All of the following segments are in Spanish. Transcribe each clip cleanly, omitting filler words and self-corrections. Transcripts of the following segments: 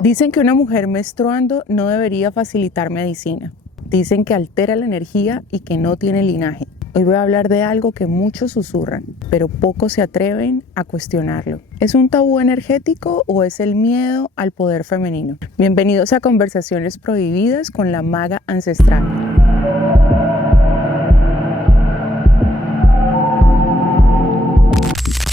Dicen que una mujer menstruando no debería facilitar medicina. Dicen que altera la energía y que no tiene linaje. Hoy voy a hablar de algo que muchos susurran, pero pocos se atreven a cuestionarlo. ¿Es un tabú energético o es el miedo al poder femenino? Bienvenidos a Conversaciones Prohibidas con la Maga Ancestral.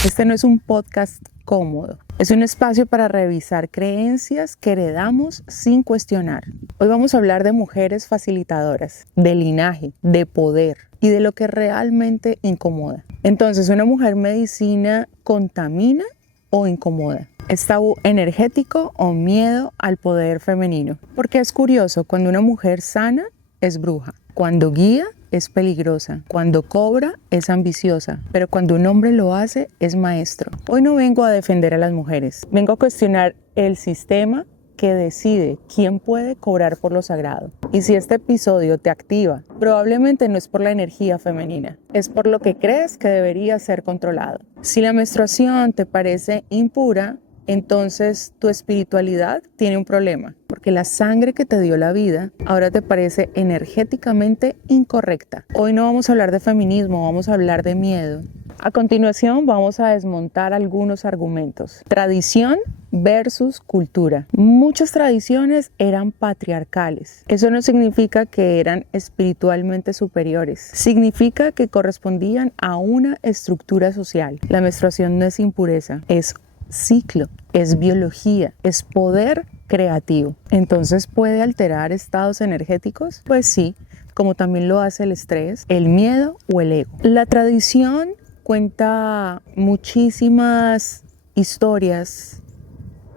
Este no es un podcast cómodo, es un espacio para revisar creencias que heredamos sin cuestionar. Hoy vamos a hablar de mujeres facilitadoras, de linaje, de poder y de lo que realmente incomoda. Entonces, ¿una mujer medicina contamina o incomoda? ¿Es tabú energético o miedo al poder femenino? Porque es curioso, cuando una mujer sana es bruja, cuando guía es peligrosa, cuando cobra es ambiciosa, pero cuando un hombre lo hace es maestro. Hoy no vengo a defender a las mujeres, vengo a cuestionar el sistema que decide quién puede cobrar por lo sagrado. Y si este episodio te activa, probablemente no es por la energía femenina, es por lo que crees que debería ser controlado. Si la menstruación te parece impura, entonces tu espiritualidad tiene un problema, porque la sangre que te dio la vida ahora te parece energéticamente incorrecta. Hoy no vamos a hablar de feminismo, vamos a hablar de miedo. A continuación vamos a desmontar algunos argumentos. Tradición versus cultura. Muchas tradiciones eran patriarcales. Eso no significa que eran espiritualmente superiores. Significa que correspondían a una estructura social. La menstruación no es impureza, es ciclo, es biología, es poder creativo. Entonces, ¿puede alterar estados energéticos? Pues sí, como también lo hace el estrés, el miedo o el ego. La tradición cuenta muchísimas historias.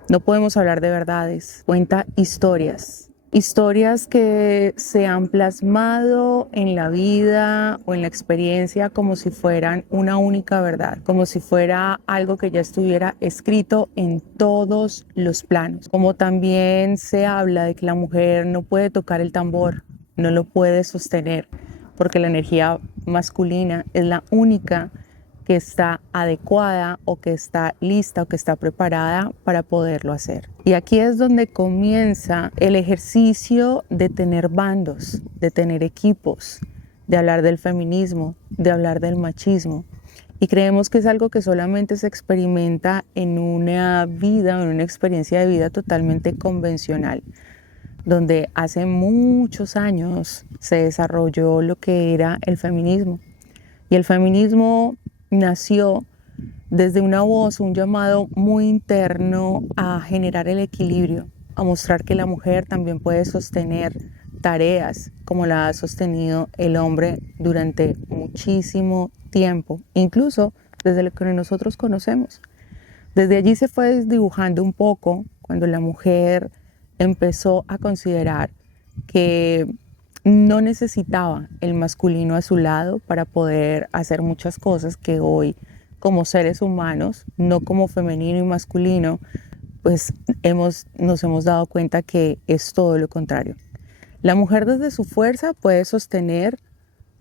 No podemos hablar de verdades, cuenta historias. Historias que se han plasmado en la vida o en la experiencia como si fueran una única verdad, como si fuera algo que ya estuviera escrito en todos los planos. Como también se habla de que la mujer no puede tocar el tambor, no lo puede sostener, porque la energía masculina es la única que está adecuada o que está lista o que está preparada para poderlo hacer. Y aquí es donde comienza el ejercicio de tener bandos, de tener equipos, de hablar del feminismo, de hablar del machismo. Y creemos que es algo que solamente se experimenta en una vida, en una experiencia de vida totalmente convencional, donde hace muchos años se desarrolló lo que era el feminismo. Y el feminismo nació desde una voz, un llamado muy interno a generar el equilibrio, a mostrar que la mujer también puede sostener tareas como la ha sostenido el hombre durante muchísimo tiempo, incluso desde lo que nosotros conocemos. Desde allí se fue dibujando un poco cuando la mujer empezó a considerar que no necesitaba el masculino a su lado para poder hacer muchas cosas que hoy, como seres humanos, no como femenino y masculino, pues nos hemos dado cuenta que es todo lo contrario. La mujer desde su fuerza puede sostener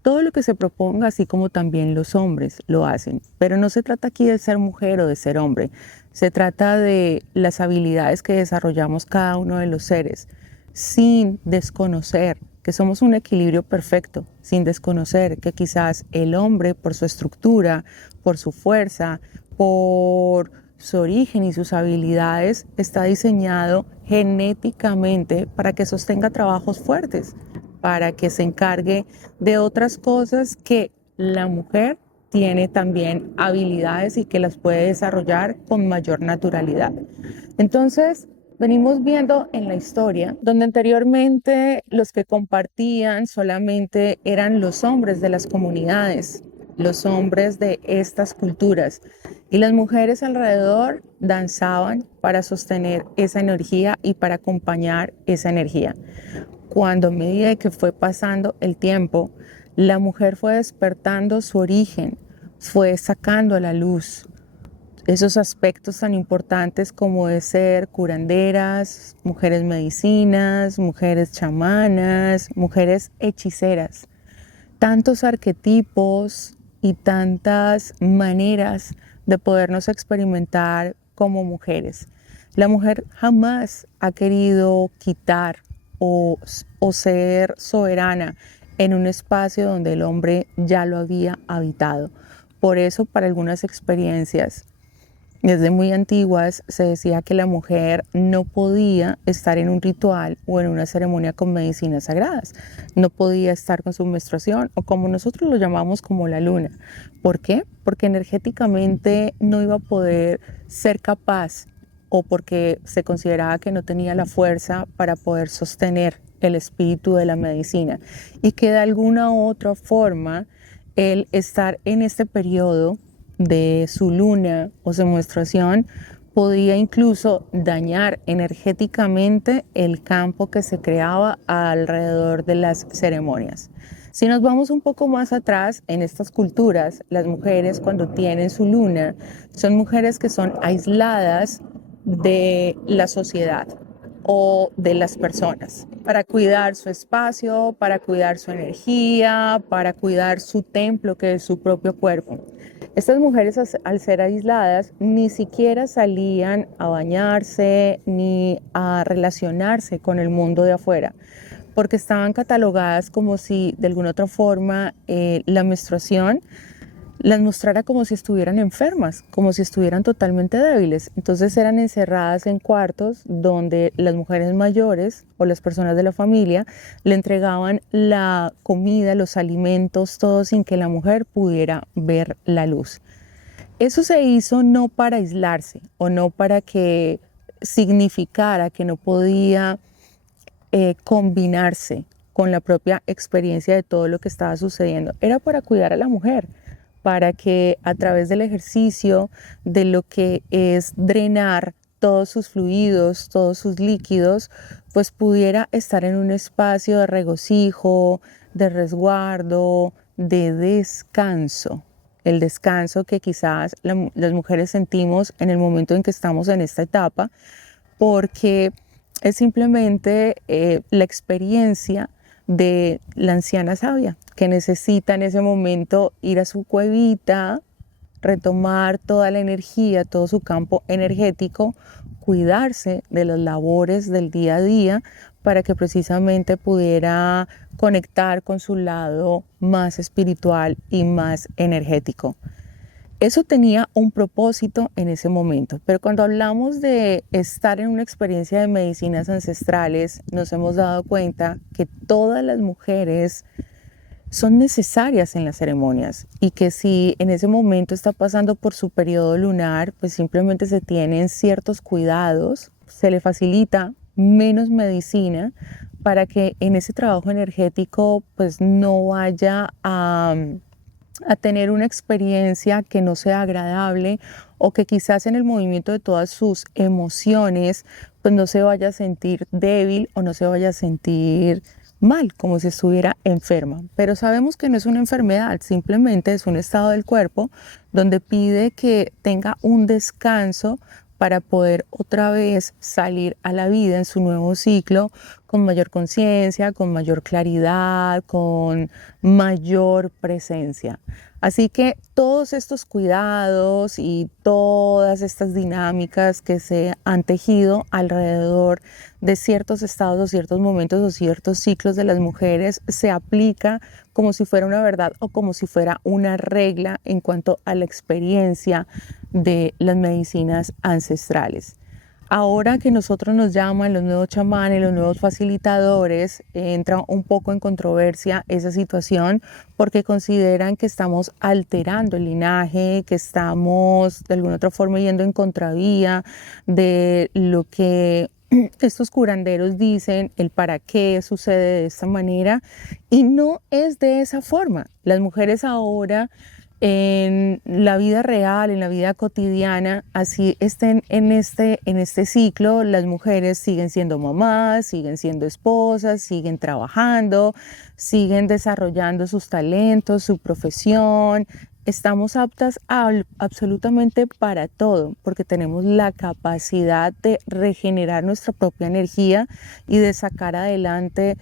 todo lo que se proponga, así como también los hombres lo hacen. Pero no se trata aquí de ser mujer o de ser hombre. Se trata de las habilidades que desarrollamos cada uno de los seres, sin desconocer que somos un equilibrio perfecto, sin desconocer que quizás el hombre, por su estructura, por su fuerza, por su origen y sus habilidades, está diseñado genéticamente para que sostenga trabajos fuertes, para que se encargue de otras cosas que la mujer tiene también habilidades y que las puede desarrollar con mayor naturalidad. Entonces, venimos viendo en la historia, donde anteriormente los que compartían solamente eran los hombres de las comunidades, los hombres de estas culturas, y las mujeres alrededor danzaban para sostener esa energía y para acompañar esa energía. Cuando a medida que fue pasando el tiempo, la mujer fue despertando su origen, fue sacando a la luz esos aspectos tan importantes como de ser curanderas, mujeres medicinas, mujeres chamanas, mujeres hechiceras. Tantos arquetipos y tantas maneras de podernos experimentar como mujeres. La mujer jamás ha querido quitar o ser soberana en un espacio donde el hombre ya lo había habitado. Por eso, para algunas experiencias desde muy antiguas se decía que la mujer no podía estar en un ritual o en una ceremonia con medicinas sagradas. No podía estar con su menstruación o como nosotros lo llamamos como la luna. ¿Por qué? Porque energéticamente no iba a poder ser capaz o porque se consideraba que no tenía la fuerza para poder sostener el espíritu de la medicina y que de alguna u otra forma el estar en este periodo de su luna o su menstruación podía incluso dañar energéticamente el campo que se creaba alrededor de las ceremonias. Si nos vamos un poco más atrás, en estas culturas, las mujeres cuando tienen su luna son mujeres que son aisladas de la sociedad o de las personas para cuidar su espacio, para cuidar su energía, para cuidar su templo que es su propio cuerpo. Estas mujeres al ser aisladas ni siquiera salían a bañarse ni a relacionarse con el mundo de afuera, porque estaban catalogadas como si de alguna otra forma la menstruación las mostrara como si estuvieran enfermas, como si estuvieran totalmente débiles. Entonces eran encerradas en cuartos donde las mujeres mayores o las personas de la familia le entregaban la comida, los alimentos, todo sin que la mujer pudiera ver la luz. Eso se hizo no para aislarse o no para que significara que no podía combinarse con la propia experiencia de todo lo que estaba sucediendo. Era para cuidar a la mujer, para que a través del ejercicio, de lo que es drenar todos sus fluidos, todos sus líquidos, pues pudiera estar en un espacio de regocijo, de resguardo, de descanso. El descanso que quizás las mujeres sentimos en el momento en que estamos en esta etapa, porque es simplemente la experiencia de la anciana sabia que necesita en ese momento ir a su cuevita, retomar toda la energía, todo su campo energético, cuidarse de las labores del día a día para que precisamente pudiera conectar con su lado más espiritual y más energético. Eso tenía un propósito en ese momento, pero cuando hablamos de estar en una experiencia de medicinas ancestrales, nos hemos dado cuenta que todas las mujeres son necesarias en las ceremonias y que si en ese momento está pasando por su periodo lunar, pues simplemente se tienen ciertos cuidados, se le facilita menos medicina para que en ese trabajo energético pues no vaya a tener una experiencia que no sea agradable o que quizás en el movimiento de todas sus emociones pues no se vaya a sentir débil o no se vaya a sentir mal, como si estuviera enferma. Pero sabemos que no es una enfermedad, simplemente es un estado del cuerpo donde pide que tenga un descanso para poder otra vez salir a la vida en su nuevo ciclo con mayor conciencia, con mayor claridad, con mayor presencia. Así que todos estos cuidados y todas estas dinámicas que se han tejido alrededor de ciertos estados o ciertos momentos o ciertos ciclos de las mujeres se aplica como si fuera una verdad o como si fuera una regla en cuanto a la experiencia de las medicinas ancestrales. Ahora que nosotros nos llaman los nuevos chamanes, los nuevos facilitadores, entra un poco en controversia esa situación porque consideran que estamos alterando el linaje, que estamos de alguna otra forma yendo en contravía de lo que estos curanderos dicen, el para qué sucede de esta manera, y no es de esa forma. Las mujeres ahora en la vida real, en la vida cotidiana, así estén en este ciclo, las mujeres siguen siendo mamás, siguen siendo esposas, siguen trabajando, siguen desarrollando sus talentos, su profesión. Estamos aptas absolutamente para todo, porque tenemos la capacidad de regenerar nuestra propia energía y de sacar adelante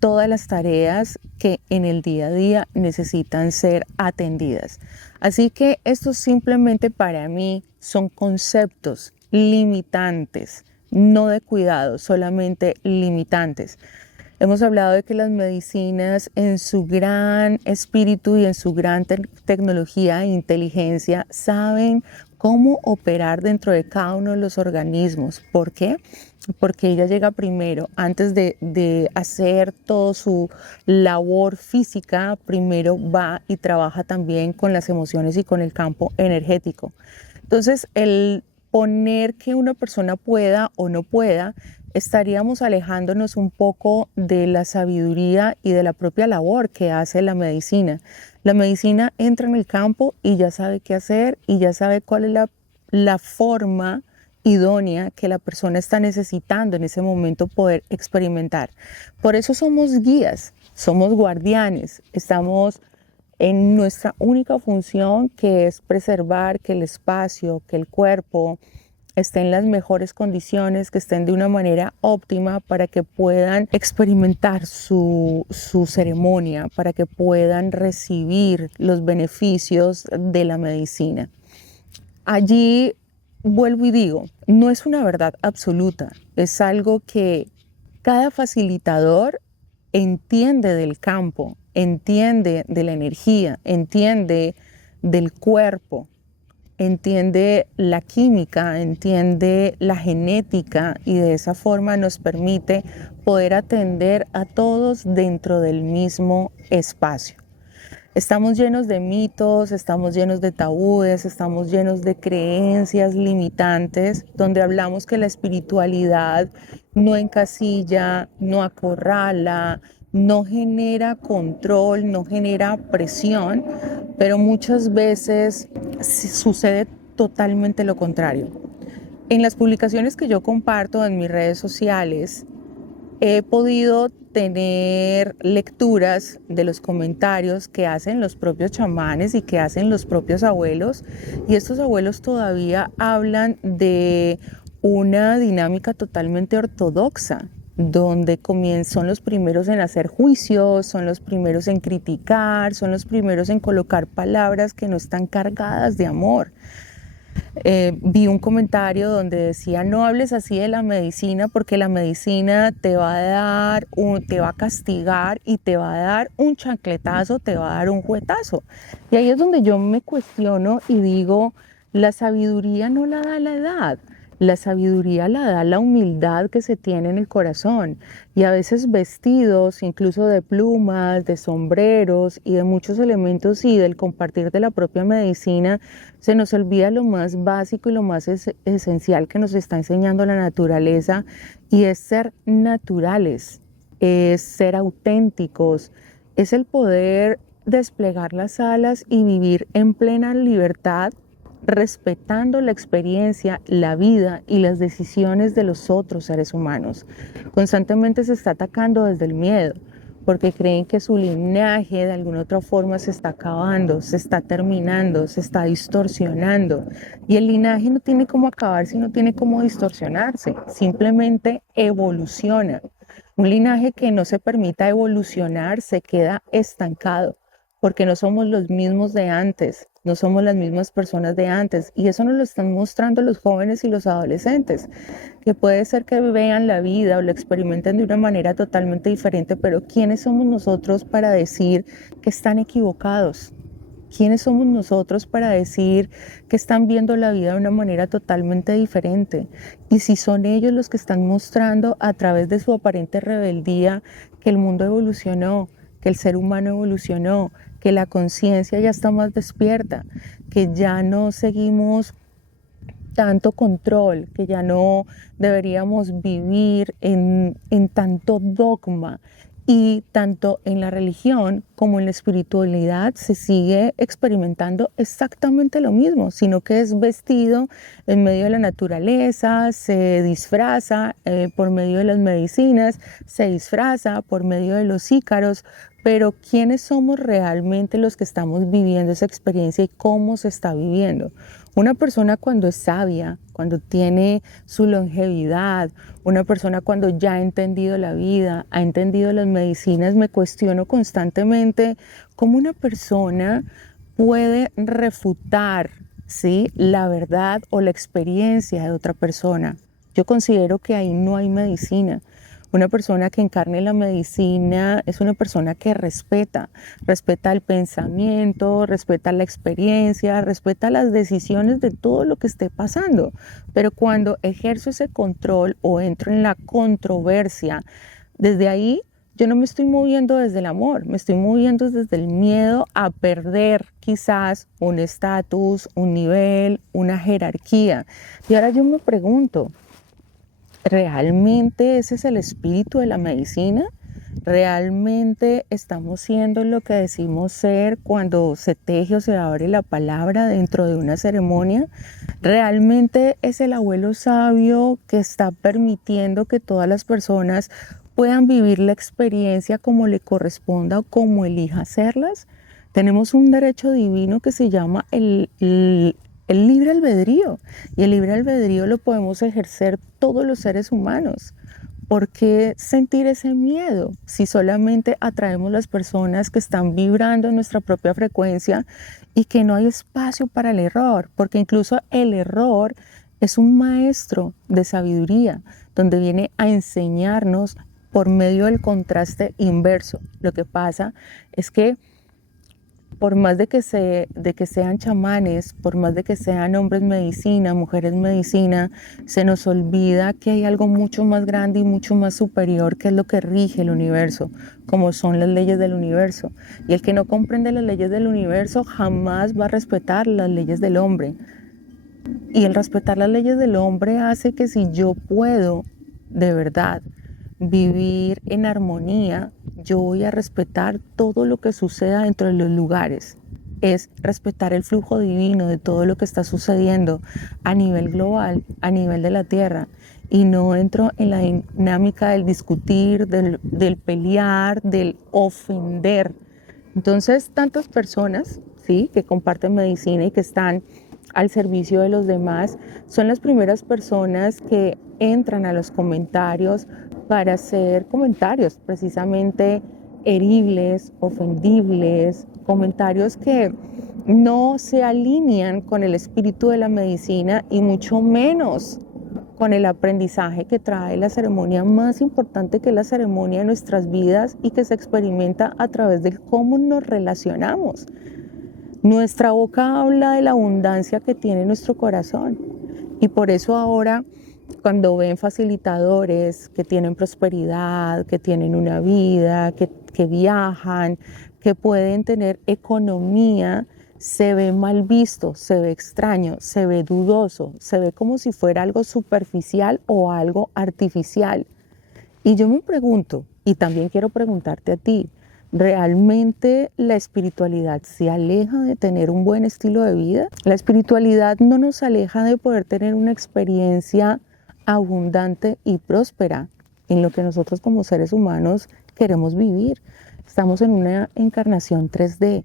todas las tareas que en el día a día necesitan ser atendidas. Así que estos simplemente para mí son conceptos limitantes, no de cuidado, solamente limitantes. Hemos hablado de que las medicinas en su gran espíritu y en su gran tecnología e inteligencia saben cómo operar dentro de cada uno de los organismos. ¿Por qué? Porque ella llega primero, antes de hacer toda su labor física, primero va y trabaja también con las emociones y con el campo energético. Entonces, el poner que una persona pueda o no pueda, estaríamos alejándonos un poco de la sabiduría y de la propia labor que hace la medicina. La medicina entra en el campo y ya sabe qué hacer y ya sabe cuál es la forma idónea que la persona está necesitando en ese momento poder experimentar. Por eso somos guías, somos guardianes, estamos en nuestra única función, que es preservar que el espacio, que el cuerpo esté en las mejores condiciones, que estén de una manera óptima para que puedan experimentar su ceremonia, para que puedan recibir los beneficios de la medicina. Allí vuelvo y digo, no es una verdad absoluta, es algo que cada facilitador entiende del campo, entiende de la energía, entiende del cuerpo, entiende la química, entiende la genética y de esa forma nos permite poder atender a todos dentro del mismo espacio. Estamos llenos de mitos, estamos llenos de tabúes, estamos llenos de creencias limitantes, donde hablamos que la espiritualidad no encasilla, no acorrala, no genera control, no genera presión, pero muchas veces sucede totalmente lo contrario. En las publicaciones que yo comparto en mis redes sociales, he podido tener lecturas de los comentarios que hacen los propios chamanes y que hacen los propios abuelos, y estos abuelos todavía hablan de una dinámica totalmente ortodoxa, donde son los primeros en hacer juicios, son los primeros en criticar, son los primeros en colocar palabras que no están cargadas de amor. Vi un comentario donde decía: no hables así de la medicina, porque la medicina te va a castigar y te va a dar un chancletazo, te va a dar un juetazo. Y ahí es donde yo me cuestiono y digo, la sabiduría no la da la edad. La sabiduría la da la humildad que se tiene en el corazón, y a veces vestidos incluso de plumas, de sombreros y de muchos elementos y del compartir de la propia medicina, se nos olvida lo más básico y lo más esencial que nos está enseñando la naturaleza, y es ser naturales, es ser auténticos, es el poder desplegar las alas y vivir en plena libertad, respetando la experiencia, la vida y las decisiones de los otros seres humanos. Constantemente se está atacando desde el miedo, porque creen que su linaje de alguna otra forma se está acabando, se está terminando, se está distorsionando. Y el linaje no tiene cómo acabarse, no tiene cómo distorsionarse, simplemente evoluciona. Un linaje que no se permita evolucionar se queda estancado, porque no somos los mismos de antes, no somos las mismas personas de antes, y eso nos lo están mostrando los jóvenes y los adolescentes, que puede ser que vean la vida o la experimenten de una manera totalmente diferente, pero ¿quiénes somos nosotros para decir que están equivocados? ¿Quiénes somos nosotros para decir que están viendo la vida de una manera totalmente diferente? Y si son ellos los que están mostrando a través de su aparente rebeldía que el mundo evolucionó, que el ser humano evolucionó, que la conciencia ya está más despierta, que ya no seguimos tanto control, que ya no deberíamos vivir en tanto dogma, y tanto en la religión como en la espiritualidad se sigue experimentando exactamente lo mismo, sino que es vestido en medio de la naturaleza, se disfraza por medio de las medicinas, se disfraza por medio de los ícaros, pero ¿quiénes somos realmente los que estamos viviendo esa experiencia y cómo se está viviendo? Una persona cuando es sabia, cuando tiene su longevidad, una persona cuando ya ha entendido la vida, ha entendido las medicinas, me cuestiono constantemente cómo una persona puede refutar ¿sí? La verdad o la experiencia de otra persona. Yo considero que ahí no hay medicina. Una persona que encarne la medicina es una persona que respeta el pensamiento, respeta la experiencia, respeta las decisiones de todo lo que esté pasando. Pero cuando ejerzo ese control o entro en la controversia, desde ahí yo no me estoy moviendo desde el amor, me estoy moviendo desde el miedo a perder quizás un estatus, un nivel, una jerarquía. Y ahora yo me pregunto, ¿realmente ese es el espíritu de la medicina? ¿Realmente estamos siendo lo que decimos ser cuando se teje o se abre la palabra dentro de una ceremonia? ¿Realmente es el abuelo sabio que está permitiendo que todas las personas puedan vivir la experiencia como le corresponda o como elija hacerlas? Tenemos un derecho divino que se llama el libre albedrío, y el libre albedrío lo podemos ejercer todos los seres humanos. ¿Por qué sentir ese miedo si solamente atraemos las personas que están vibrando en nuestra propia frecuencia y que no hay espacio para el error? Porque incluso el error es un maestro de sabiduría, donde viene a enseñarnos por medio del contraste inverso. Lo que pasa es que por más de que sean chamanes, por más de que sean hombres medicina, mujeres medicina, se nos olvida que hay algo mucho más grande y mucho más superior que es lo que rige el universo, como son las leyes del universo. Y el que no comprende las leyes del universo jamás va a respetar las leyes del hombre. Y el respetar las leyes del hombre hace que si yo puedo de verdad vivir en armonía, yo voy a respetar todo lo que suceda dentro de los lugares. Es respetar el flujo divino de todo lo que está sucediendo a nivel global, a nivel de la Tierra. Y no entro en la dinámica del discutir, del pelear, del ofender. Entonces, tantas personas, ¿sí?, que comparten medicina y que están al servicio de los demás, son las primeras personas que entran a los comentarios para hacer comentarios precisamente heribles, ofendibles, comentarios que no se alinean con el espíritu de la medicina y mucho menos con el aprendizaje que trae la ceremonia más importante, que es la ceremonia de nuestras vidas y que se experimenta a través de cómo nos relacionamos. Nuestra boca habla de la abundancia que tiene nuestro corazón, y por eso ahora cuando ven facilitadores que tienen prosperidad, que tienen una vida, que viajan, que pueden tener economía, se ve mal visto, se ve extraño, se ve dudoso, se ve como si fuera algo superficial o algo artificial. Y yo me pregunto, y también quiero preguntarte a ti, ¿realmente la espiritualidad se aleja de tener un buen estilo de vida? La espiritualidad no nos aleja de poder tener una experiencia abundante y próspera en lo que nosotros como seres humanos queremos vivir. Estamos en una encarnación 3D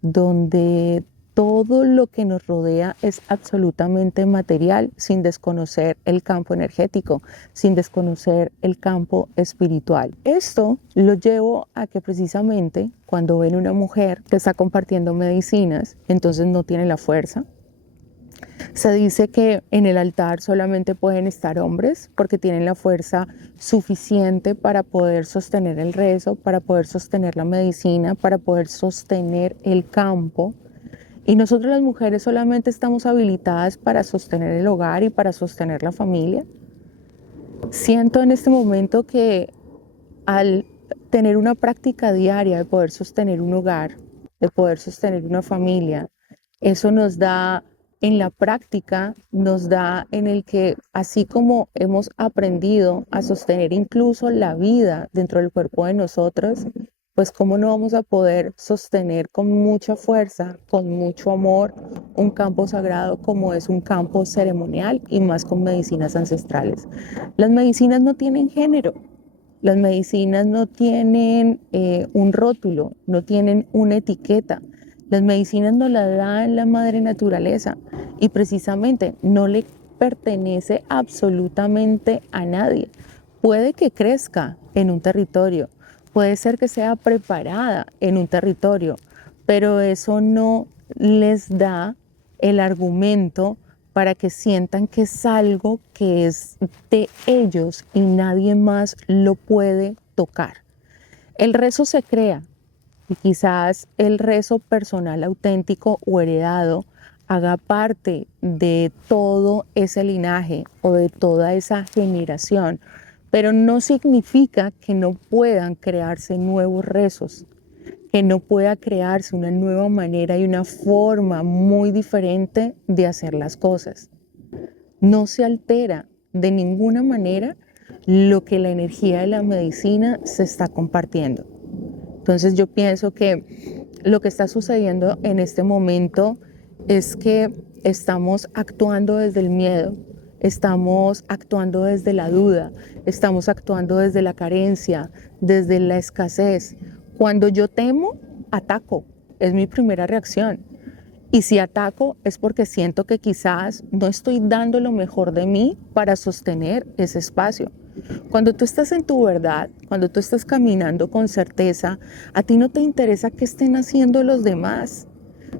donde todo lo que nos rodea es absolutamente material, sin desconocer el campo energético, sin desconocer el campo espiritual. Esto lo llevo a que precisamente cuando ven una mujer que está compartiendo medicinas, entonces no tiene la fuerza. Se dice que en el altar solamente pueden estar hombres porque tienen la fuerza suficiente para poder sostener el rezo, para poder sostener la medicina, para poder sostener el campo. Y nosotros las mujeres solamente estamos habilitadas para sostener el hogar y para sostener la familia. Siento en este momento que al tener una práctica diaria de poder sostener un hogar, de poder sostener una familia, eso nos da en la práctica, nos da en el que así como hemos aprendido a sostener incluso la vida dentro del cuerpo de nosotros, pues cómo no vamos a poder sostener con mucha fuerza, con mucho amor, un campo sagrado como es un campo ceremonial y más con medicinas ancestrales. Las medicinas no tienen género, las medicinas no tienen un rótulo, no tienen una etiqueta. Las medicinas nos las da la madre naturaleza y precisamente no le pertenece absolutamente a nadie. Puede que crezca en un territorio, puede ser que sea preparada en un territorio, pero eso no les da el argumento para que sientan que es algo que es de ellos y nadie más lo puede tocar. El rezo se crea y quizás el rezo personal auténtico o heredado haga parte de todo ese linaje o de toda esa generación, pero no significa que no puedan crearse nuevos rezos, que no pueda crearse una nueva manera y una forma muy diferente de hacer las cosas. No se altera de ninguna manera lo que la energía de la medicina se está compartiendo. Entonces yo pienso que lo que está sucediendo en este momento es que estamos actuando desde el miedo, estamos actuando desde la duda, estamos actuando desde la carencia, desde la escasez. Cuando yo temo, ataco, es mi primera reacción. Y si ataco es porque siento que quizás no estoy dando lo mejor de mí para sostener ese espacio. Cuando tú estás en tu verdad, cuando tú estás caminando con certeza, a ti no te interesa qué estén haciendo los demás.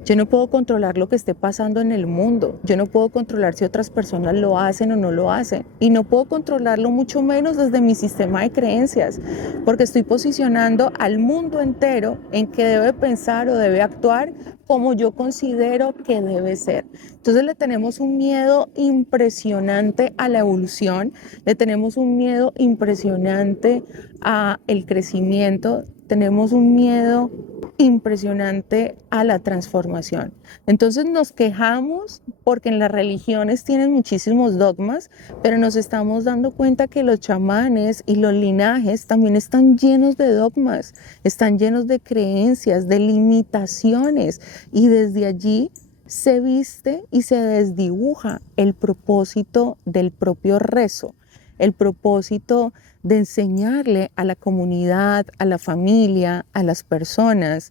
Yo no puedo controlar lo que esté pasando en el mundo. Yo no puedo controlar si otras personas lo hacen o no lo hacen. Y no puedo controlarlo mucho menos desde mi sistema de creencias, porque estoy posicionando al mundo entero en que debe pensar o debe actuar como yo considero que debe ser. Entonces le tenemos un miedo impresionante a la evolución, le tenemos un miedo impresionante a el crecimiento, tenemos un miedo impresionante a la transformación. Entonces nos quejamos porque en las religiones tienen muchísimos dogmas, pero nos estamos dando cuenta que los chamanes y los linajes también están llenos de dogmas, están llenos de creencias, de limitaciones, y desde allí se viste y se desdibuja el propósito del propio rezo, el propósito de enseñarle a la comunidad, a la familia, a las personas,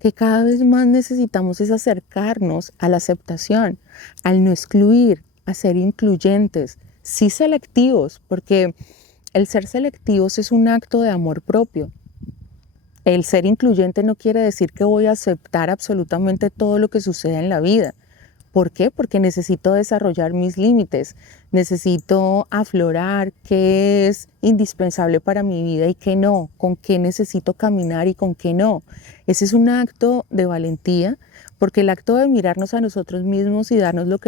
que cada vez más necesitamos es acercarnos a la aceptación, al no excluir, a ser incluyentes, sí selectivos, porque el ser selectivos es un acto de amor propio. El ser incluyente no quiere decir que voy a aceptar absolutamente todo lo que suceda en la vida. ¿Por qué? Porque necesito desarrollar mis límites, necesito aflorar qué es indispensable para mi vida y qué no, con qué necesito caminar y con qué no. Ese es un acto de valentía, porque el acto de mirarnos a nosotros mismos y darnos lo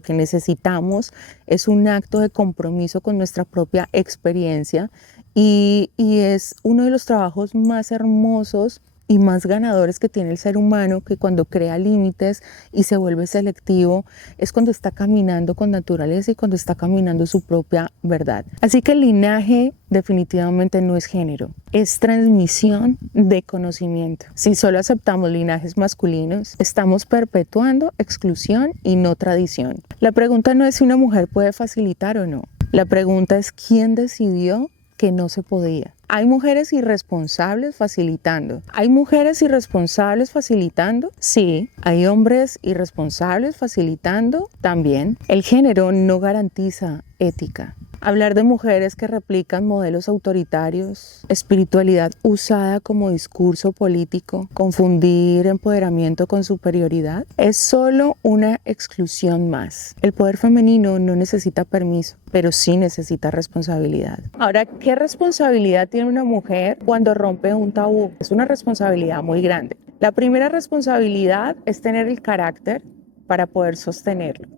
que necesitamos es un acto de compromiso con nuestra propia experiencia y es uno de los trabajos más hermosos y más ganadores que tiene el ser humano, que cuando crea límites y se vuelve selectivo es cuando está caminando con naturaleza y cuando está caminando su propia verdad. Así que el linaje definitivamente no es género, es transmisión de conocimiento. Si solo aceptamos linajes masculinos, estamos perpetuando exclusión y no tradición. La pregunta no es si una mujer puede facilitar o no. La pregunta es quién decidió que no se podía. ¿Hay mujeres irresponsables facilitando? ¿Hay mujeres irresponsables facilitando? Sí. ¿Hay hombres irresponsables facilitando? También. El género no garantiza ética. Hablar de mujeres que replican modelos autoritarios, espiritualidad usada como discurso político, confundir empoderamiento con superioridad, es solo una exclusión más. El poder femenino no necesita permiso, pero sí necesita responsabilidad. Ahora, ¿qué responsabilidad tiene una mujer cuando rompe un tabú? Es una responsabilidad muy grande. La primera responsabilidad es tener el carácter para poder sostenerlo,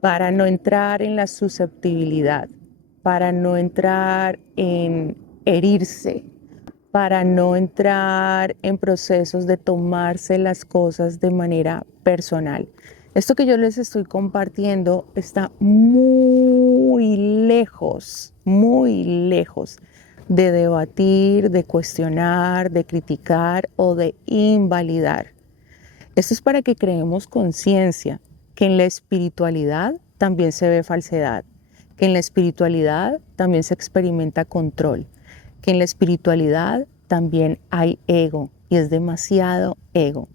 para no entrar en la susceptibilidad, para no entrar en herirse, para no entrar en procesos de tomarse las cosas de manera personal. Esto que yo les estoy compartiendo está muy lejos de debatir, de cuestionar, de criticar o de invalidar. Esto es para que creemos conciencia que en la espiritualidad también se ve falsedad, que en la espiritualidad también se experimenta control, que en la espiritualidad también hay ego y es demasiado ego.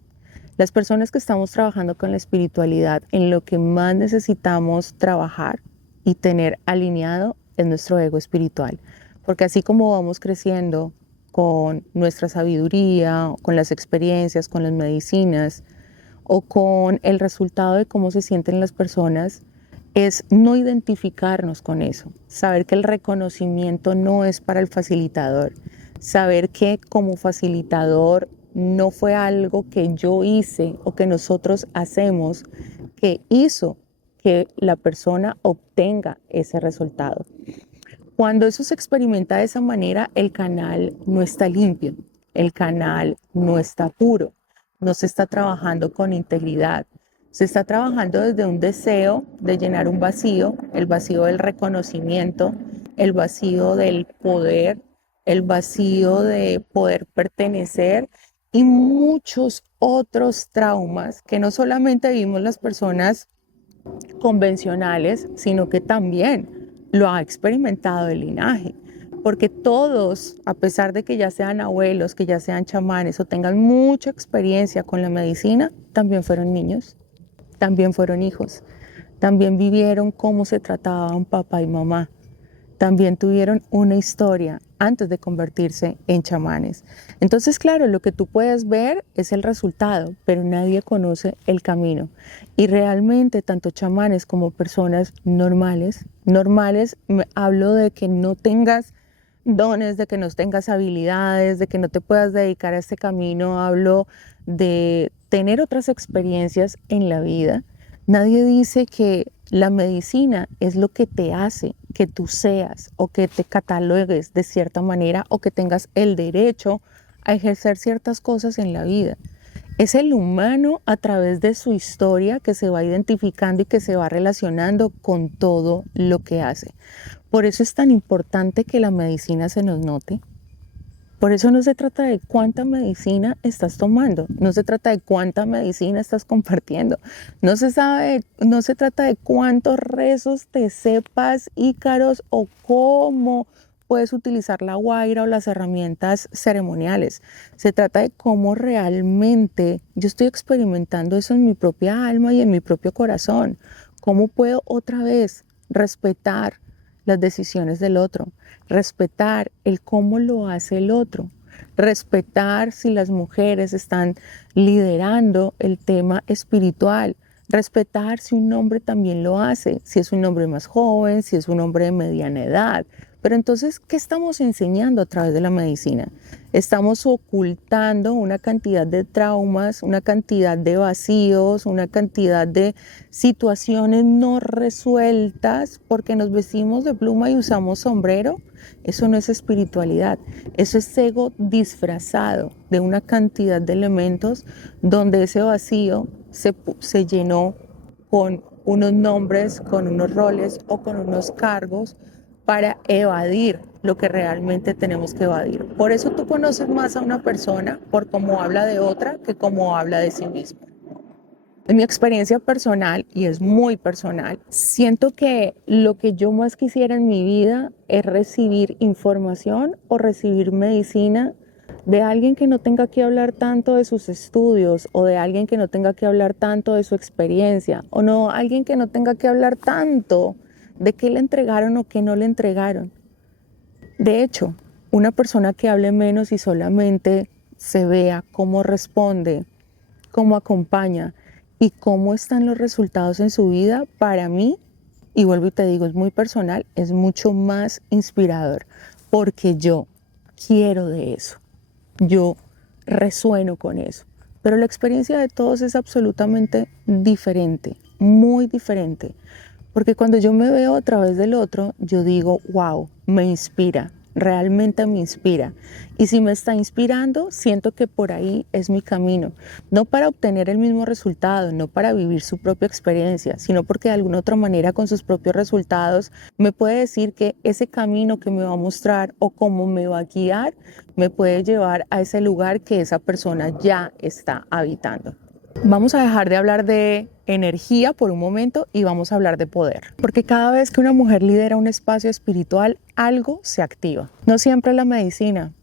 Las personas que estamos trabajando con la espiritualidad, en lo que más necesitamos trabajar y tener alineado es nuestro ego espiritual, porque así como vamos creciendo con nuestra sabiduría, con las experiencias, con las medicinas, o con el resultado de cómo se sienten las personas, es no identificarnos con eso, saber que el reconocimiento no es para el facilitador, saber que como facilitador no fue algo que yo hice o que nosotros hacemos que hizo que la persona obtenga ese resultado. Cuando eso se experimenta de esa manera, el canal no está limpio, el canal no está puro, no se está trabajando con integridad. Se está trabajando desde un deseo de llenar un vacío, el vacío del reconocimiento, el vacío del poder, el vacío de poder pertenecer y muchos otros traumas que no solamente vivimos las personas convencionales, sino que también lo ha experimentado el linaje. Porque todos, a pesar de que ya sean abuelos, que ya sean chamanes o tengan mucha experiencia con la medicina, también fueron niños. También fueron hijos, también vivieron cómo se trataban papá y mamá, también tuvieron una historia antes de convertirse en chamanes. Entonces, claro, lo que tú puedes ver es el resultado, pero nadie conoce el camino. Y realmente, tanto chamanes como personas normales, hablo de que no tengas dones, de que no tengas habilidades, de que no te puedas dedicar a este camino, hablo de tener otras experiencias en la vida. Nadie dice que la medicina es lo que te hace que tú seas o que te catalogues de cierta manera o que tengas el derecho a ejercer ciertas cosas en la vida. Es el humano a través de su historia que se va identificando y que se va relacionando con todo lo que hace. Por eso es tan importante que la medicina se nos note. Por eso no se trata de cuánta medicina estás tomando, no se trata de cuánta medicina estás compartiendo, no se trata de cuántos rezos te sepas, ícaros, o cómo puedes utilizar la guaira o las herramientas ceremoniales. Se trata de cómo realmente yo estoy experimentando eso en mi propia alma y en mi propio corazón. Cómo puedo otra vez respetar las decisiones del otro, respetar el cómo lo hace el otro, respetar si las mujeres están liderando el tema espiritual, respetar si un hombre también lo hace, si es un hombre más joven, si es un hombre de mediana edad. Pero entonces, ¿qué estamos enseñando a través de la medicina? Estamos ocultando una cantidad de traumas, una cantidad de vacíos, una cantidad de situaciones no resueltas porque nos vestimos de pluma y usamos sombrero. Eso no es espiritualidad, eso es ego disfrazado de una cantidad de elementos donde ese vacío se llenó con unos nombres, con unos roles o con unos cargos para evadir lo que realmente tenemos que evadir. Por eso tú conoces más a una persona por cómo habla de otra que cómo habla de sí misma. En mi experiencia personal, y es muy personal, siento que lo que yo más quisiera en mi vida es recibir información o recibir medicina de alguien que no tenga que hablar tanto de sus estudios o de alguien que no tenga que hablar tanto de su experiencia o no alguien que no tenga que hablar tanto de qué le entregaron o qué no le entregaron. De hecho, una persona que hable menos y solamente se vea cómo responde, cómo acompaña y cómo están los resultados en su vida, para mí, y vuelvo y te digo, es muy personal, es mucho más inspirador, porque yo quiero de eso, yo resueno con eso. Pero la experiencia de todos es absolutamente diferente, muy diferente. Porque cuando yo me veo a través del otro, yo digo, wow, me inspira, realmente me inspira. Y si me está inspirando, siento que por ahí es mi camino. No para obtener el mismo resultado, no para vivir su propia experiencia, sino porque de alguna otra manera con sus propios resultados me puede decir que ese camino que me va a mostrar o cómo me va a guiar, me puede llevar a ese lugar que esa persona ya está habitando. Vamos a dejar de hablar de energía por un momento y vamos a hablar de poder. Porque cada vez que una mujer lidera un espacio espiritual, algo se activa. No siempre es la medicina,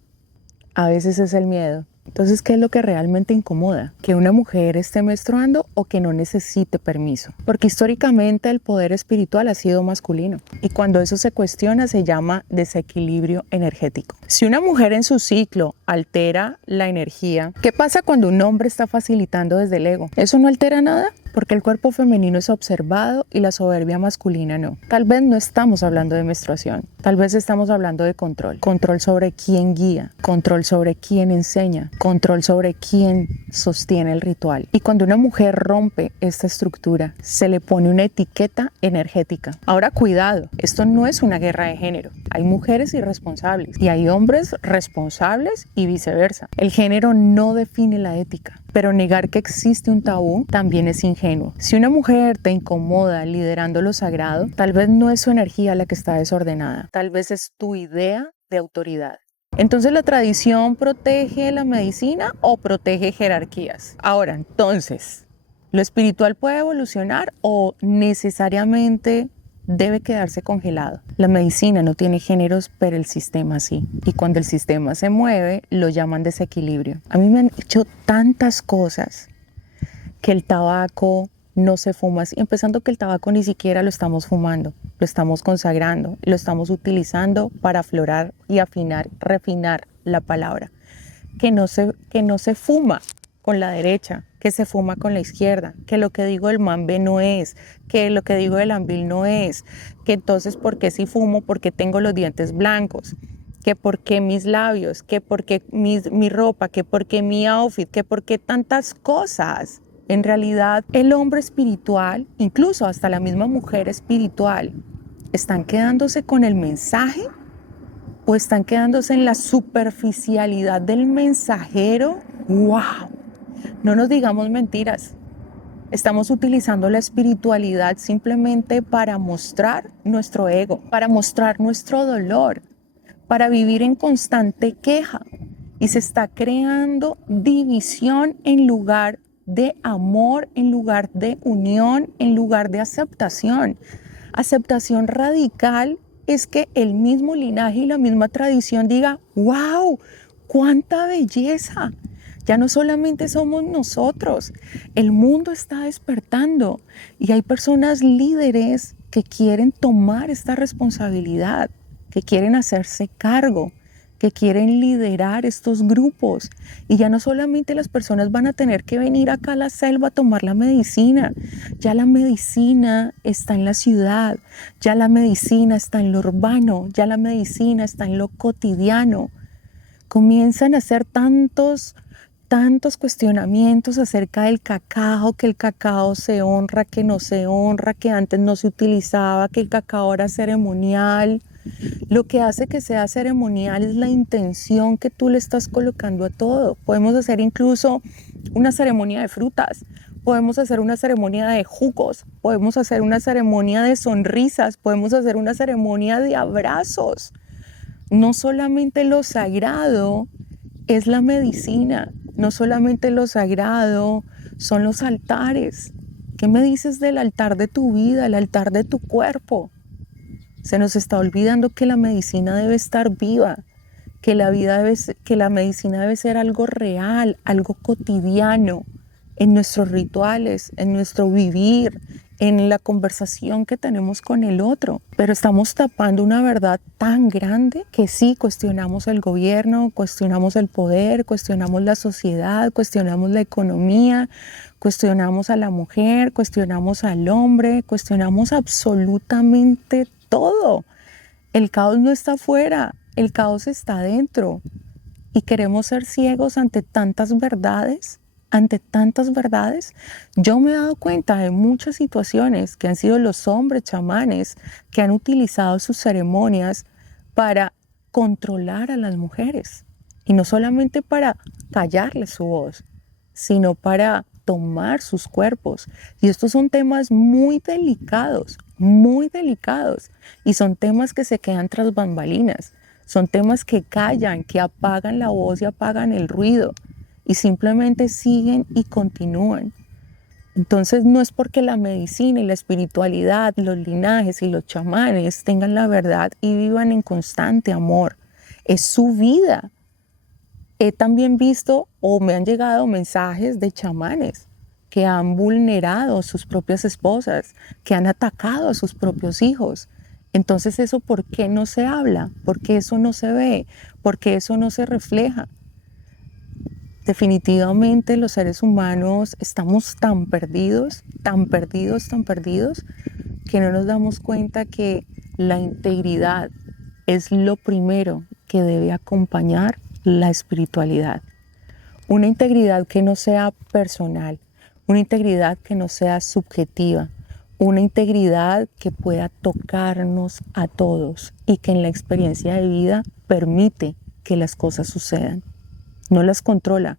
a veces es el miedo. Entonces, ¿qué es lo que realmente incomoda? ¿Que una mujer esté menstruando o que no necesite permiso? Porque históricamente el poder espiritual ha sido masculino y cuando eso se cuestiona se llama desequilibrio energético. Si una mujer en su ciclo altera la energía, ¿qué pasa cuando un hombre está facilitando desde el ego? ¿Eso no altera nada? Porque el cuerpo femenino es observado y la soberbia masculina no. Tal vez no estamos hablando de menstruación, tal vez estamos hablando de control. Control sobre quién guía, control sobre quién enseña, control sobre quién sostiene el ritual. Y cuando una mujer rompe esta estructura, se le pone una etiqueta energética. Ahora cuidado, esto no es una guerra de género. Hay mujeres irresponsables y hay hombres responsables y viceversa. El género no define la ética, pero negar que existe un tabú también es ingenuo. Si una mujer te incomoda liderando lo sagrado, tal vez no es su energía la que está desordenada, tal vez es tu idea de autoridad. Entonces, ¿la tradición protege la medicina o protege jerarquías? Ahora, entonces, ¿lo espiritual puede evolucionar o necesariamente debe quedarse congelado? La medicina no tiene géneros, pero el sistema sí. Y cuando el sistema se mueve, lo llaman desequilibrio. A mí me han dicho tantas cosas, que el tabaco no se fuma así, empezando que el tabaco ni siquiera lo estamos fumando, lo estamos consagrando, lo estamos utilizando para aflorar y afinar, refinar la palabra. Que no se fuma con la derecha, que se fuma con la izquierda, que lo que digo del mambe no es, que lo que digo del ambil no es, que entonces ¿por qué si fumo? Porque tengo los dientes blancos, que por qué mis labios, que por qué mi ropa, que por qué mi outfit, que por qué tantas cosas. En realidad, el hombre espiritual, incluso hasta la misma mujer espiritual, ¿están quedándose con el mensaje o están quedándose en la superficialidad del mensajero? ¡Wow! No nos digamos mentiras. Estamos utilizando la espiritualidad simplemente para mostrar nuestro ego, para mostrar nuestro dolor, para vivir en constante queja. Y se está creando división en lugar de amor, en lugar de unión, en lugar de aceptación. Aceptación radical es que el mismo linaje y la misma tradición diga, ¡wow! ¡Cuánta belleza! Ya no solamente somos nosotros, el mundo está despertando y hay personas líderes que quieren tomar esta responsabilidad, que quieren hacerse cargo, que quieren liderar estos grupos. Y ya no solamente las personas van a tener que venir acá a la selva a tomar la medicina, ya la medicina está en la ciudad, ya la medicina está en lo urbano, ya la medicina está en lo cotidiano. Comienzan a hacer tantos cuestionamientos acerca del cacao, que el cacao se honra, que no se honra, que antes no se utilizaba, que el cacao era ceremonial. Lo que hace que sea ceremonial es la intención que tú le estás colocando a todo. Podemos hacer incluso una ceremonia de frutas, podemos hacer una ceremonia de jugos, podemos hacer una ceremonia de sonrisas, podemos hacer una ceremonia de abrazos. No solamente lo sagrado es la medicina, no solamente lo sagrado son los altares. ¿Qué me dices del altar de tu vida, el altar de tu cuerpo? Se nos está olvidando que la medicina debe estar viva, que la medicina debe ser algo real, algo cotidiano, en nuestros rituales, en nuestro vivir, en la conversación que tenemos con el otro. Pero estamos tapando una verdad tan grande que sí, cuestionamos el gobierno, cuestionamos el poder, cuestionamos la sociedad, cuestionamos la economía, cuestionamos a la mujer, cuestionamos al hombre, cuestionamos absolutamente todo. El caos no está afuera, el caos está adentro. Y queremos ser ciegos ante tantas verdades. Yo me he dado cuenta de muchas situaciones que han sido los hombres chamanes que han utilizado sus ceremonias para controlar a las mujeres. Y no solamente para callarles su voz, sino para tomar sus cuerpos. Y estos son temas muy delicados. Y son temas que se quedan tras bambalinas. Son temas que callan, que apagan la voz y apagan el ruido. Y simplemente siguen y continúan. Entonces no es porque la medicina y la espiritualidad, los linajes y los chamanes tengan la verdad y vivan en constante amor. Es su vida. He también visto o me han llegado mensajes de chamanes que han vulnerado a sus propias esposas, que han atacado a sus propios hijos. Entonces, ¿eso por qué no se habla? ¿Por qué eso no se ve? ¿Por qué eso no se refleja? Definitivamente los seres humanos estamos tan perdidos, tan perdidos, tan perdidos, que no nos damos cuenta que la integridad es lo primero que debe acompañar la espiritualidad. Una integridad que no sea personal, una integridad que no sea subjetiva, una integridad que pueda tocarnos a todos y que en la experiencia de vida permite que las cosas sucedan. No las controla,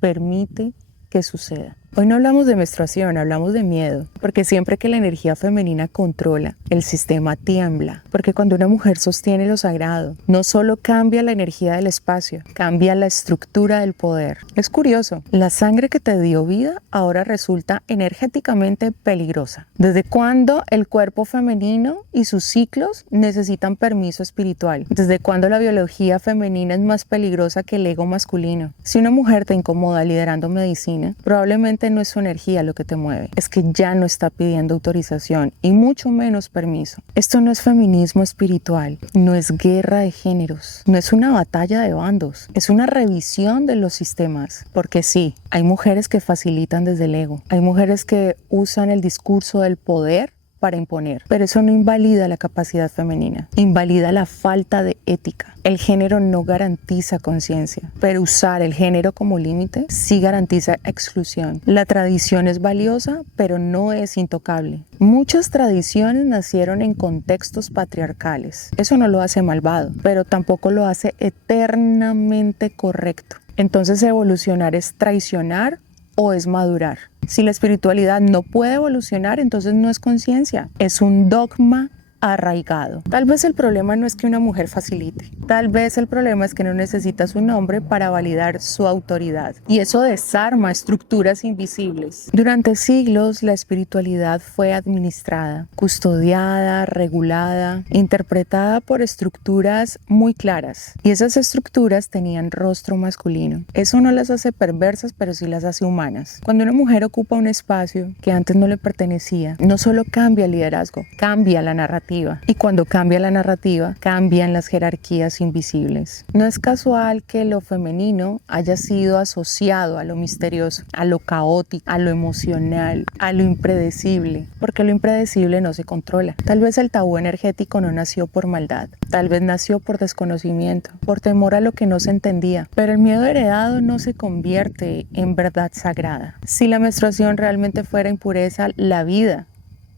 permite que suceda. Hoy no hablamos de menstruación, hablamos de miedo, porque siempre que la energía femenina controla, el sistema tiembla, porque cuando una mujer sostiene lo sagrado, no solo cambia la energía del espacio, cambia la estructura del poder. Es curioso, la sangre que te dio vida ahora resulta energéticamente peligrosa. ¿Desde cuándo el cuerpo femenino y sus ciclos necesitan permiso espiritual? ¿Desde cuándo la biología femenina es más peligrosa que el ego masculino? Si una mujer te incomoda liderando medicina, probablemente no es su energía lo que te mueve, es que ya no está pidiendo autorización y mucho menos permiso. Esto no es feminismo espiritual, no es guerra de géneros, no es una batalla de bandos, es una revisión de los sistemas, porque sí, hay mujeres que facilitan desde el ego, hay mujeres que usan el discurso del poder para imponer, pero eso no invalida la capacidad femenina, invalida la falta de ética. El género no garantiza conciencia, pero usar el género como límite sí garantiza exclusión. La tradición es valiosa, pero no es intocable. Muchas tradiciones nacieron en contextos patriarcales. Eso no lo hace malvado, pero tampoco lo hace eternamente correcto. Entonces, evolucionar es traicionar o es madurar. Si la espiritualidad no puede evolucionar, entonces no es conciencia, es un dogma arraigado. Tal vez el problema no es que una mujer facilite, tal vez el problema es que no necesita su nombre para validar su autoridad, y eso desarma estructuras invisibles. Durante siglos la espiritualidad fue administrada, custodiada, regulada, interpretada por estructuras muy claras, y esas estructuras tenían rostro masculino. Eso no las hace perversas, pero sí las hace humanas. Cuando una mujer ocupa un espacio que antes no le pertenecía, no solo cambia el liderazgo, cambia la narrativa. Y cuando cambia la narrativa, cambian las jerarquías invisibles. No es casual que lo femenino haya sido asociado a lo misterioso, a lo caótico, a lo emocional, a lo impredecible, porque lo impredecible no se controla. Tal vez el tabú energético no nació por maldad, tal vez nació por desconocimiento, por temor a lo que no se entendía, pero el miedo heredado no se convierte en verdad sagrada. Si la menstruación realmente fuera impureza, la vida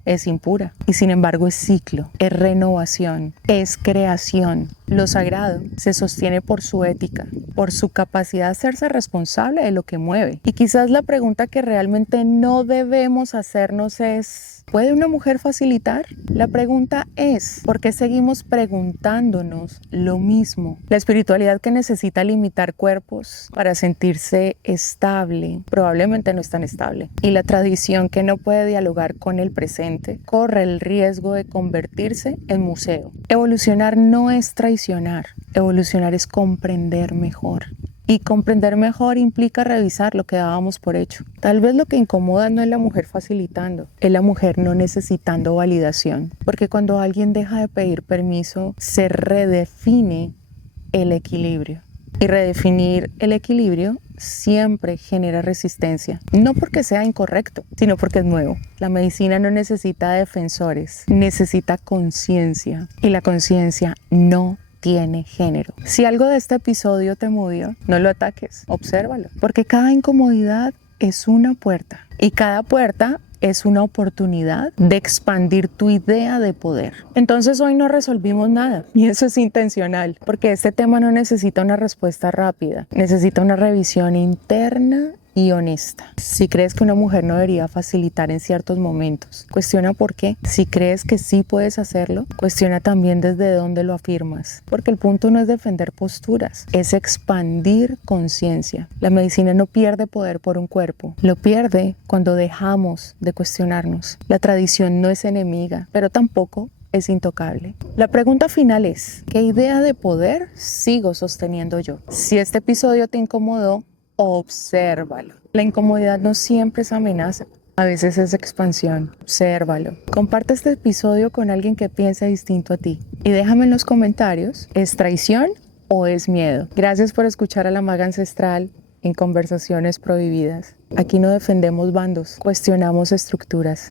es impura y sin embargo es ciclo, es renovación, es creación. Lo sagrado se sostiene por su ética, por su capacidad de hacerse responsable de lo que mueve. Y quizás la pregunta que realmente no debemos hacernos es: ¿puede una mujer facilitar? La pregunta es: ¿por qué seguimos preguntándonos lo mismo? La espiritualidad que necesita limitar cuerpos para sentirse estable, probablemente no es tan estable. Y la tradición que no puede dialogar con el presente corre el riesgo de convertirse en museo. Evolucionar no es traicionar, evolucionar es comprender mejor. Y comprender mejor implica revisar lo que dábamos por hecho. Tal vez lo que incomoda no es la mujer facilitando, es la mujer no necesitando validación. Porque cuando alguien deja de pedir permiso, se redefine el equilibrio. Y redefinir el equilibrio siempre genera resistencia. No porque sea incorrecto, sino porque es nuevo. La medicina no necesita defensores, necesita conciencia. Y la conciencia no tiene género. Si algo de este episodio te movió, no lo ataques, obsérvalo, porque cada incomodidad es una puerta y cada puerta es una oportunidad de expandir tu idea de poder. Entonces hoy no resolvimos nada y eso es intencional, porque este tema no necesita una respuesta rápida, necesita una revisión interna y honesta. Si crees que una mujer no debería facilitar en ciertos momentos, cuestiona por qué. Si crees que sí puedes hacerlo, cuestiona también desde dónde lo afirmas. Porque el punto no es defender posturas, es expandir conciencia. La medicina no pierde poder por un cuerpo, lo pierde cuando dejamos de cuestionarnos. La tradición no es enemiga, pero tampoco es intocable. La pregunta final es, ¿qué idea de poder sigo sosteniendo yo? Si este episodio te incomodó, obsérvalo. La incomodidad no siempre es amenaza. A veces es expansión. Obsérvalo. Comparte este episodio con alguien que piensa distinto a ti. Y déjame en los comentarios, ¿es traición o es miedo? Gracias por escuchar a la maga ancestral en Conversaciones Prohibidas. Aquí no defendemos bandos, cuestionamos estructuras.